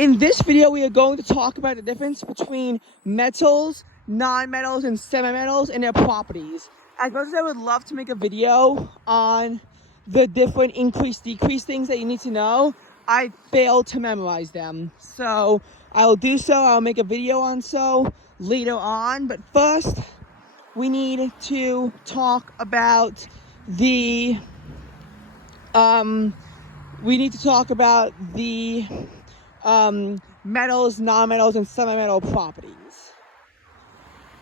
In this video, we are going to talk about the difference between metals, non-metals, and semi-metals and their properties. As much as I would love to make a video on the different increase-decrease things that you need to know, I failed to memorize them. So I will do so. I'll make a video on so later on. But first, we need to talk about the metals, non-metals, and semi-metal properties.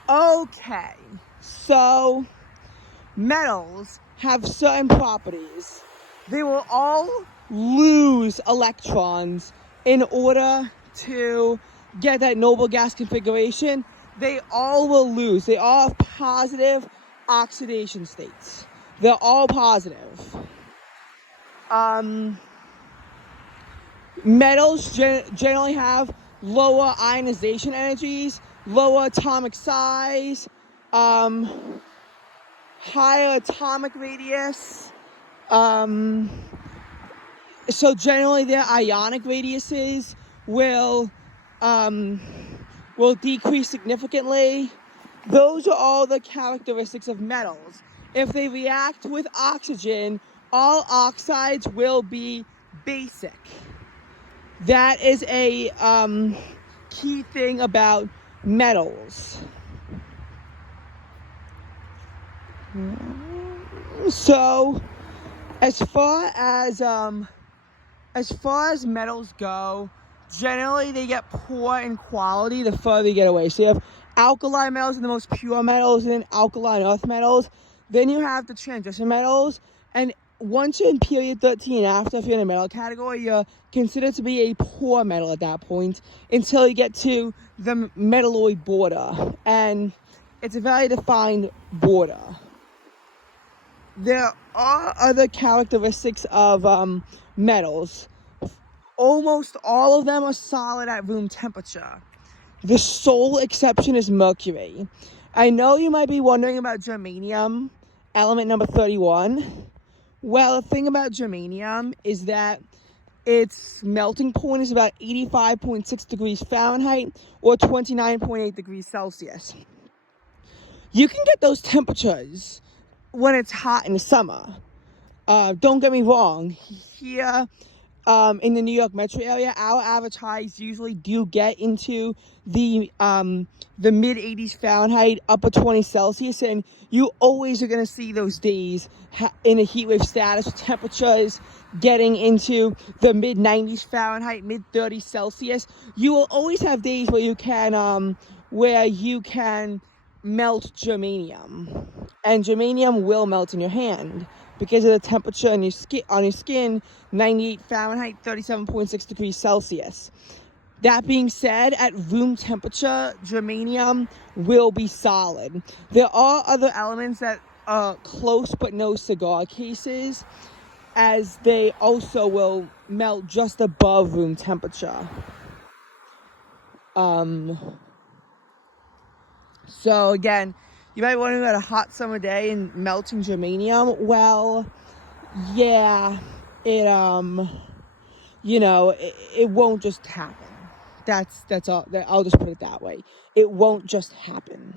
Okay, so metals have certain properties. They will all lose electrons in order to get that noble gas configuration. They all will lose. They all have positive oxidation states. They're all positive. Metals generally have lower ionization energies, lower atomic size, higher atomic radius. So generally their ionic radiuses will decrease significantly. Those are all the characteristics of metals. If they react with oxygen, all oxides will be basic. That is a key thing about metals. So, as far as metals go, generally they get poor in quality the further you get away. So you have alkali metals and the most pure metals, and then alkaline earth metals. Then you have the transition metals, and once you're in period 13 after, if you're in a metal category, you're considered to be a poor metal at that point until you get to the metalloid border. And it's a very defined border. There are other characteristics of metals. Almost all of them are solid at room temperature. The sole exception is mercury. I know you might be wondering about germanium, element number 31. Well, the thing about germanium is that its melting point is about 85.6 degrees Fahrenheit or 29.8 degrees Celsius. You can get those temperatures when it's hot in the summer. Don't get me wrong. Here in the New York metro area, our average highs usually do get into the mid 80s Fahrenheit, upper 20 Celsius, and you always are going to see those days in a heat wave status with temperatures getting into the mid 90s Fahrenheit, mid 30s Celsius. You will always have days where you can melt germanium, and germanium will melt in your hand because of the temperature on your skin, 98 Fahrenheit, 37.6 degrees Celsius. That being said, at room temperature, germanium will be solid. There are other elements that are close but no cigar cases, as they also will melt just above room temperature. So again, you might wonder about a hot summer day and melting germanium. Well, yeah, it won't just happen. That's all. I'll just put it that way. It won't just happen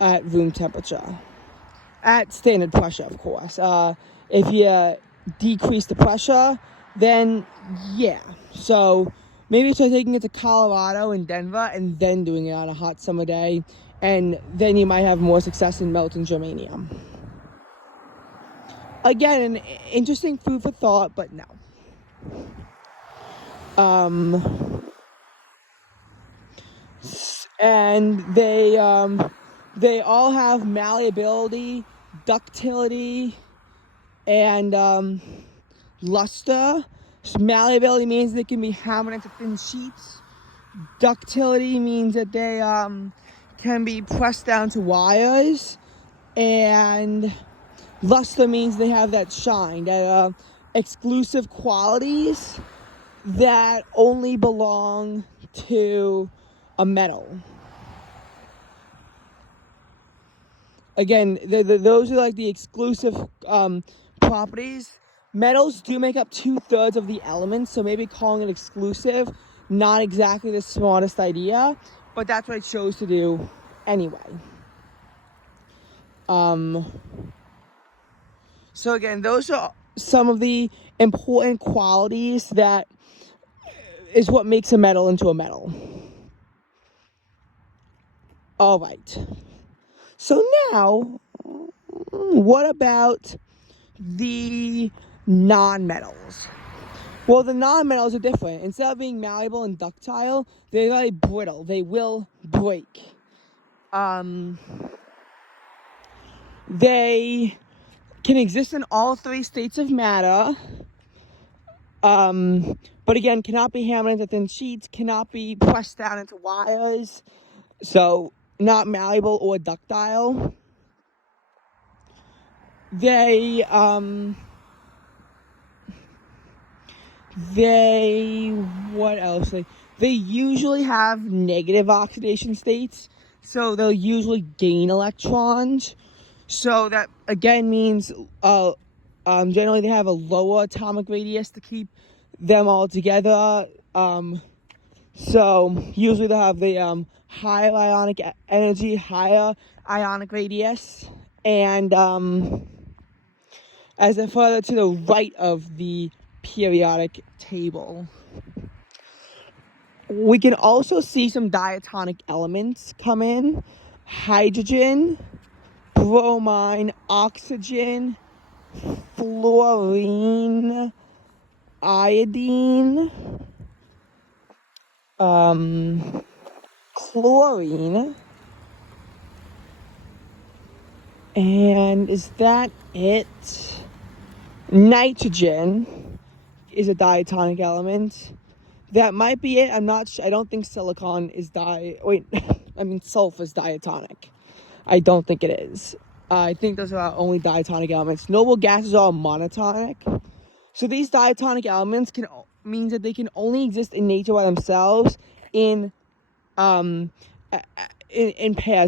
at room temperature. At standard pressure, of course. If you decrease the pressure, then yeah. So maybe try taking it to Colorado and Denver and then doing it on a hot summer day, and then you might have more success in melting germanium. Again, an interesting food for thought, but no. And they all have malleability, ductility, and luster. So malleability means they can be hammered into thin sheets. Ductility means that they can be pressed down to wires, and luster means they have that shine, that exclusive qualities that only belong to a metal. Again, those are like the exclusive properties Metals do make up 2/3 of the elements, so maybe calling it exclusive, not exactly the smartest idea, but that's what I chose to do anyway. So again, those are some of the important qualities that is what makes a metal into a metal. All right. So now, what about the non-metals? Well, the non-metals are different. Instead of being malleable and ductile, they're very brittle. They will break. They can exist in all 3 states of matter. But again, cannot be hammered into thin sheets, cannot be pressed down into wires. So, not malleable or ductile. They what else? They usually have negative oxidation states, so they'll usually gain electrons. So that again means generally they have a lower atomic radius to keep them all together. So usually they have the higher ionic energy, higher ionic radius, and as they're further to the right of the periodic table. We can also see some diatonic elements come in: hydrogen, bromine, oxygen, fluorine, iodine, chlorine, and is that it? Nitrogen is a diatonic element. That might be it. I'm not sure. I don't think silicon is sulfur is diatonic. I don't think it is. I think those are our only diatonic elements. Noble gases are monotonic. So these diatonic elements means that they can only exist in nature by themselves in pairs.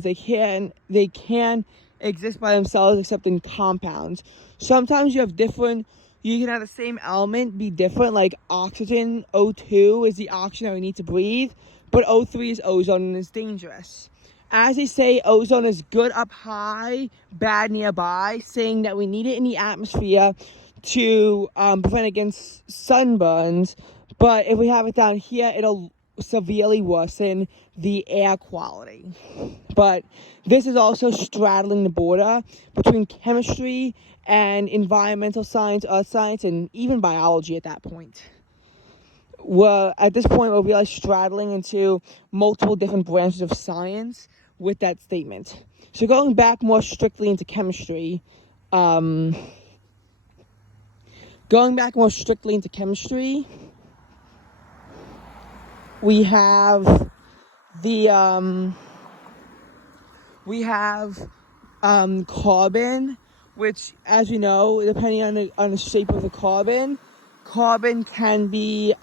They can exist by themselves except in compounds. Sometimes you can have the same element be different, like oxygen, O2 is the oxygen that we need to breathe, but O3 is ozone and is dangerous. As they say, ozone is good up high, bad nearby, saying that we need it in the atmosphere to prevent against sunburns, but if we have it down here, it'll severely worsen the air quality. But this is also straddling the border between chemistry and environmental science, earth science, and even biology at that point. At this point, we're really straddling into multiple different branches of science with that statement. So going back more strictly into chemistry, we have carbon, which, as we know, depending on the shape of the carbon can be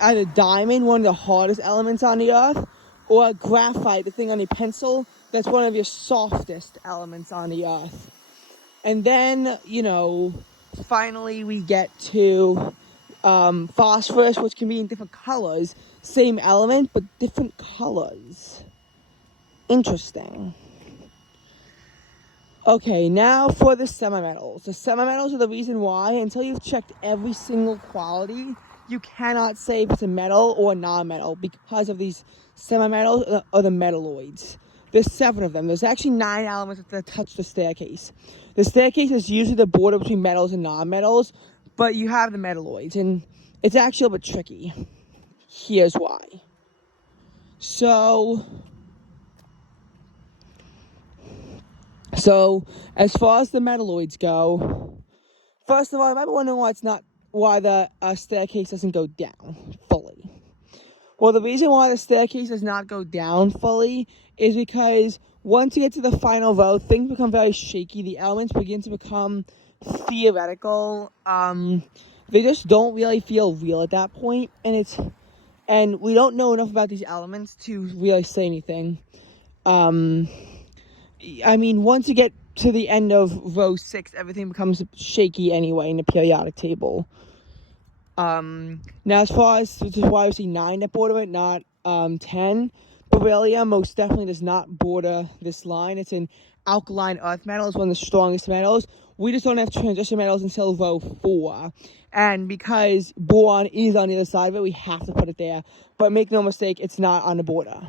either diamond, one of the hardest elements on the earth, or graphite, the thing on a pencil, that's one of your softest elements on the earth. And then, finally we get to phosphorus, which can be in different colors. Same element, but different colors. Interesting. Okay, now for the semimetals. The semimetals are the reason why, until you've checked every single quality, you cannot say if it's a metal or a non-metal because of these semimetals or the metalloids. There's 7 of them. There's actually 9 elements that touch the staircase. The staircase is usually the border between metals and non-metals, but you have the metalloids, and it's actually a bit tricky. Here's why. So as far as the metalloids go, first of all, you might be wondering why the staircase doesn't go down fully. Well, the reason why the staircase does not go down fully is because once you get to the final row, things become very shaky. The elements begin to become theoretical. They just don't really feel real at that point, and we don't know enough about these elements to really say anything. Once you get to the end of row 6, everything becomes shaky anyway in the periodic table. Now, as far as, which is why I see 9 that border it, not 10. Beryllium most definitely does not border this line. It's an alkaline earth metal. It's one of the strongest metals. We just don't have transition metals until row 4. And because boron is on the other side of it, we have to put it there. But make no mistake, it's not on the border.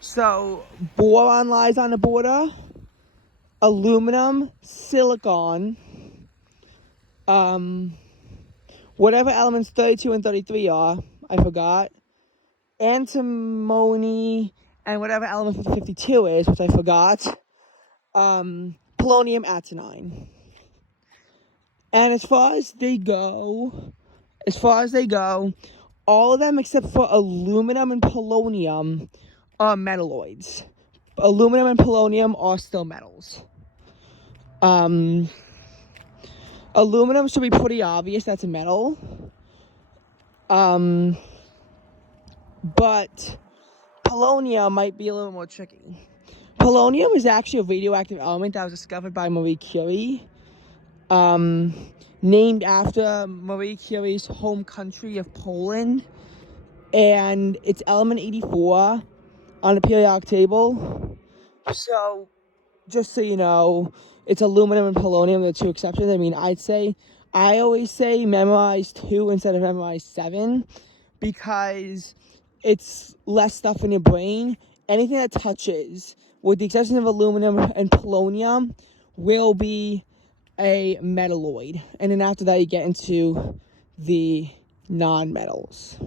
So, boron lies on the border. Aluminum, silicon, whatever elements 32 and 33 are, I forgot. Antimony, and whatever element 52 is, which I forgot. Polonium, adenine. And as far as they go, all of them except for aluminum and polonium are metalloids. Aluminum and polonium are still metals. Aluminum should be pretty obvious, that's a metal. But polonium might be a little more tricky. Polonium is actually a radioactive element that was discovered by Marie Curie. Named after Marie Curie's home country of Poland. And it's element 84 on the periodic table. So, just so you know, it's aluminum and polonium, the 2 exceptions. I mean, I always say memorize 2 instead of memorize 7, because it's less stuff in your brain. Anything that touches, with the exception of aluminum and polonium, will be a metalloid. And then after that, you get into the non-metals.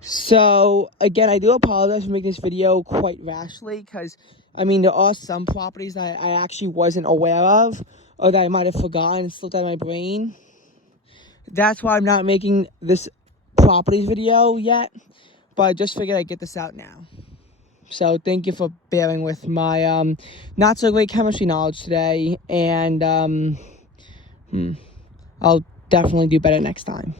So, again, I do apologize for making this video quite rashly, because, I mean, there are some properties that I actually wasn't aware of, or that I might have forgotten and slipped out of my brain. That's why I'm not making this properties video yet, but I just figured I'd get this out now. So, thank you for bearing with my not so great chemistry knowledge today, and I'll definitely do better next time.